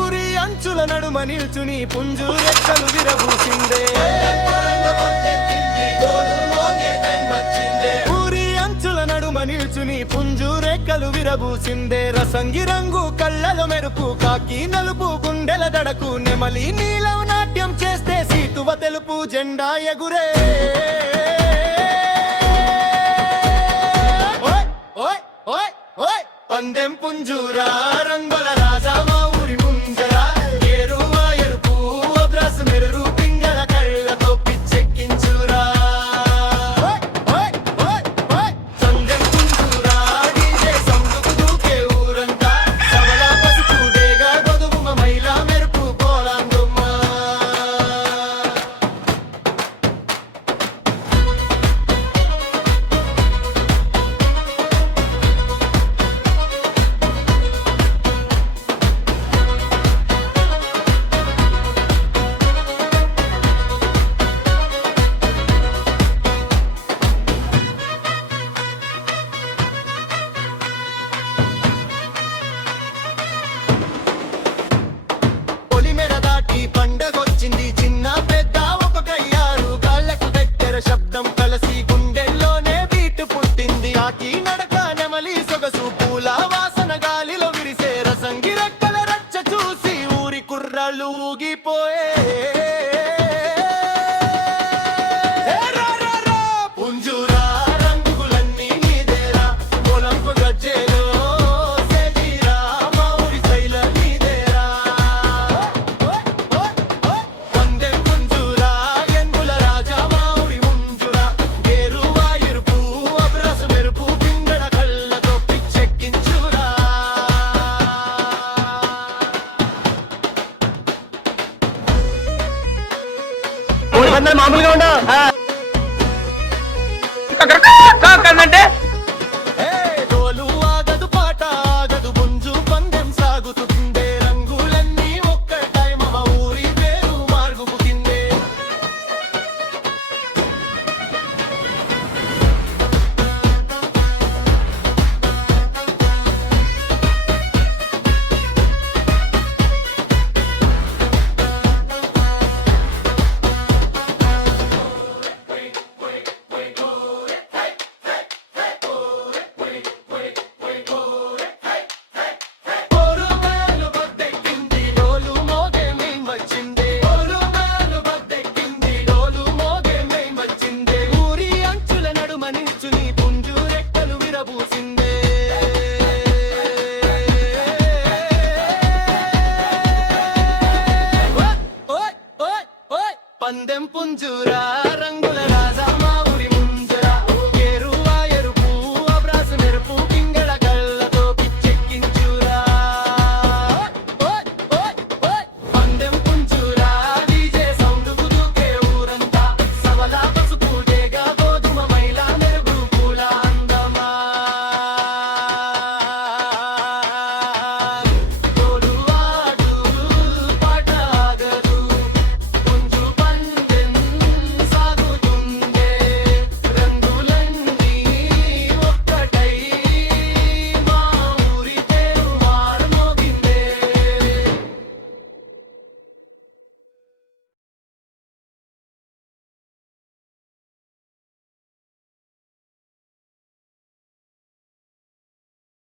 ఊరి అంచుల నడుమ నిల్చుని పుంజు రెక్కలు విరబూసిందే. ఊరి అంచుల నడుమ నిల్చుని పుంజు రెక్కలు విరబూసిందే. రసంగి రంగు కళ్ళలో మెరుపు, కాకి నలుపు గుండెల దడకు, నెమలి నీలం నాట్యం చేస్తే సీటువ తెలుపు జెండా ఎగురే. పందెం పుంజూరా రంగుల రాజా మా ఊరి ముంజరా, ఏరువా ఎరుపు అబ్రాస్ మెరురు పింగళ కళ్ళతో పిచ్చెక్కించురా. పందెం పుంజూరా డీజే సందుకు దూకే ఊరంతా, సవల పసుపు డేగా గొదుగుమ మైలా మెరుపు కోలాంగుమ్మ. పండగొచ్చింది చిన్న పెద్ద ఒక్కొక్కయ్యారు, కాళ్ళకు దగ్గర శబ్దం కలిసి గుండెల్లోనే బీటు పుట్టింది. ఆకి నడక నెమలి సొగసు పూల వాసన గాలిలో విరిసే, రసంగి రెక్కల రచ్చ చూసి ఊరి కుర్రాళ్ళు ఊగిపోయే. పుంజూరా రంగులన్నీ నీదేరా, పొలంపు గజ్జేలో సేజీరా మా ఊరి శైల నీదేరా. పందెం పుంజూరా ఎంగుల రాజా మా ఊరి ముంజురా, ఏరువా ఎరుపు అబ్రాసు మెరుపు పింగళ కళ్ళతో పిచ్చెక్కించురా. మామూలుగా ఉండవు డోలు ఆగదు పాట ఆగదు పుంజు పందెం సాగుతుందే, రంగులన్నీ ఒక్కటై మా ఊరి పేరు మార్గుపుకిందే. ఓరుమేలు బద్దెక్కింది డోలు మోగే మేం వచ్చిందే, ఓరుమేలు బద్దెక్కింది డోలు మోగే మేం వచ్చిందే. ఊరి అంచుల నడుమ నిల్చుని పుంజు రెక్కలు విరబూసిందే. పందెం పుంజురా